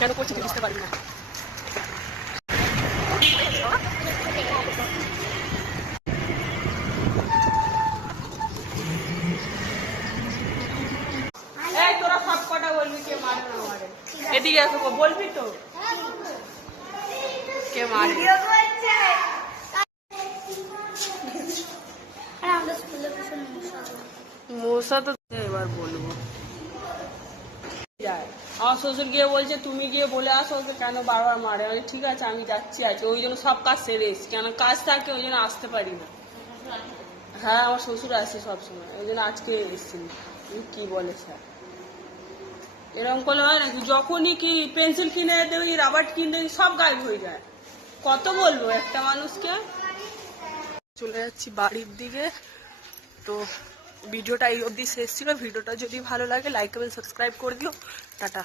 কেন করছি তুই বুঝতে পারবি না। এই তোরা সব কটা বলবি কে মারে না মারে, এদিকে আসো বলবি তো কে মারে। মশা তো এবার বলবো। আমার শ্বশুর গিয়ে বলছে তুমি গিয়ে বলে আসো ওকে কেন বারবার মারে। আমি ঠিক আছে আমি যাচ্ছি আছি, ওই জন্য সব কাজ সেরে এসছি, কেন কাজ থাকে ওই জন্য আসতে পারি না। হ্যাঁ আমার শ্বশুর আসে সবসময়, ওই জন্য আজকে এসছি। কি বলে স্যার এরকম করলে হয় নাকি? যখনই কি পেন্সিল কিনে দেবে রাবার কিনে দেবে সব গায়েব হয়ে যায়। কত বলবো একটা মানুষকে। চলে যাচ্ছি বাড়ির দিকে। তো ভিডিওটা এই অবধি শেষ ছিল। ভিডিওটা যদি ভালো লাগে লাইক এবং সাবস্ক্রাইব করে দিও। টাটা।